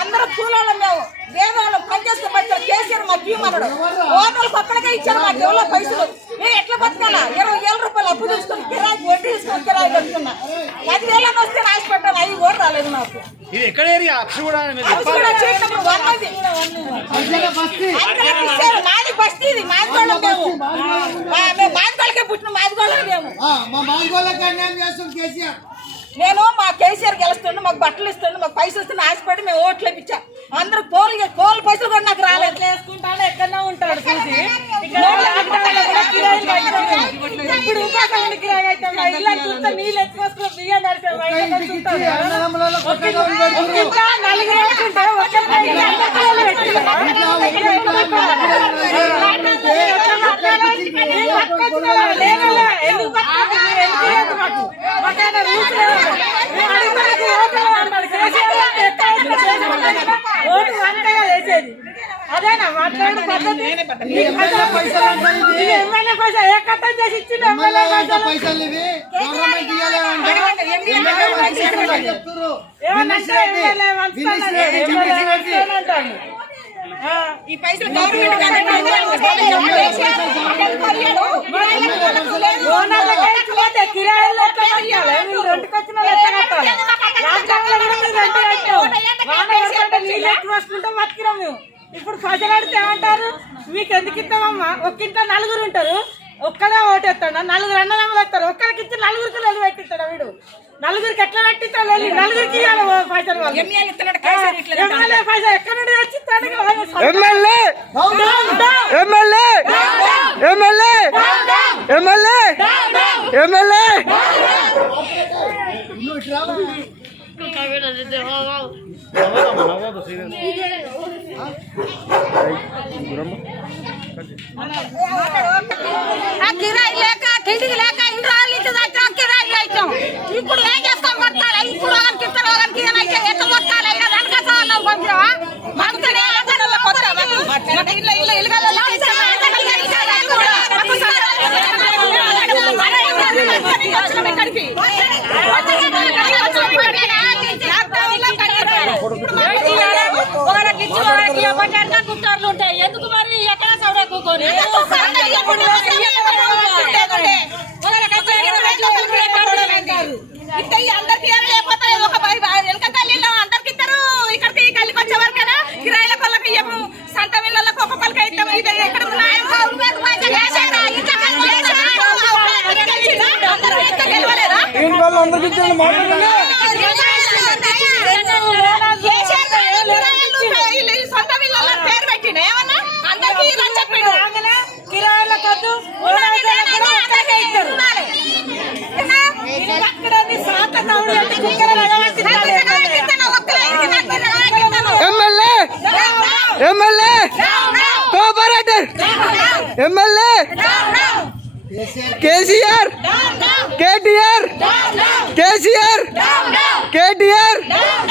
అందరూ కూలోళ్ళం మేము వేదవాళ్ళం పనిచేస్తే కేసీఆర్ మా జీవమన్నాడు ఓటర్లకు ఒక్కడికే ఇచ్చారు మా దేవుళ్ళ పైసలు మేము ఎట్లా బతకాలా 20,000 రూపాయలు అప్పు తీసుకుని కిరాయి వడ్డీ తీసుకుని కిరాయి కట్టుకున్నా 10,000 వస్తే హాస్పిటల్ అవి కూడా రాలేదు నాకు మాది బస్తీ ఇది మాదిగోళ్ళం మేము మాదిగోళ్ళకే పుట్టిన మాదిగోళ్ళం మేము నేను మా కేసీఆర్ గెలుస్తుండే మాకు బట్టలు ఇస్తుండే మాకు పైసలు ఇస్తుండే ఆశపడి మేము ఓట్లు ఇచ్చా అందరూ కోళ్ళు పైసలు కూడా నాకు రాలేదు వేసుకుంటాడు ఎక్కడన్నా ఉంటాడు చూసి ఇప్పుడు కిరాయి అయితే ఇల్లు చూస్తే నీళ్ళు ఎత్తుకొసుకుని బియ్యం నలుగురు ఓటు వంటగా వేసేది అదేనా మాట్లాడే పద్ధతి ఎమ్మెల్యే పైసలు ఏ కట్టం చేసి ఇచ్చిండు ఎమ్మెల్యే ఈ పైసలు కిరాయిలు బతికినాం మేము ఇప్పుడు ప్రజలు అడితే ఏమంటారు మీకు ఎందుకు ఇస్తామమ్మా ఒక్కింత నలుగురు ఉంటారు ఒక్కడే ఓటేస్తాడు నలుగురు అన్నదమ్ములు వస్తారు ఒక్కరికి ఇచ్చి నలుగురికి నెలలు పెట్టిస్తాడు వీడు నలుగురికి ఎట్లా పెట్టిస్తాడు నలుగురికి పైసలు ఎమ్మెల్యే పైసలు ఎక్కడ నుండి వచ్చిస్తాడు కిరాయి లేక తిండికి లేక ఇన్ని రోజులు ఇచ్చి తెచ్చాం కిరాయిలు ఇచ్చాం ఇప్పుడు ఏం చేస్తాం బతకాలి ఇప్పుడు ఒకరికి ఏమైతే ఎట్లా బతకాలి వెనకాలం పంపిరావా మమతనే గుట్టార్లు ఉంటాయి ఎందుకు మరి ఎక్కడ చౌడకుని అందరికి ఏం లేకపోతే ఒక వెనక గల్లీలో అందరికి ఇస్తారు ఇక్కడికి గల్లీకి వచ్చే వరకైనా కిరాయిల కొల్లకి సంత వీళ్ళకి ఒక్కొక్కరికి ఇస్తాం ఎక్కడ సొంత వీళ్ళ పేరు పెట్టిన ఏమన్నా అందరికి చెప్పిండు కిరాయిల కొద్దు ఎమ్మెల్యే కేసీఆర్ కేటీఆర్ కేసీఆర్ కేటీఆర్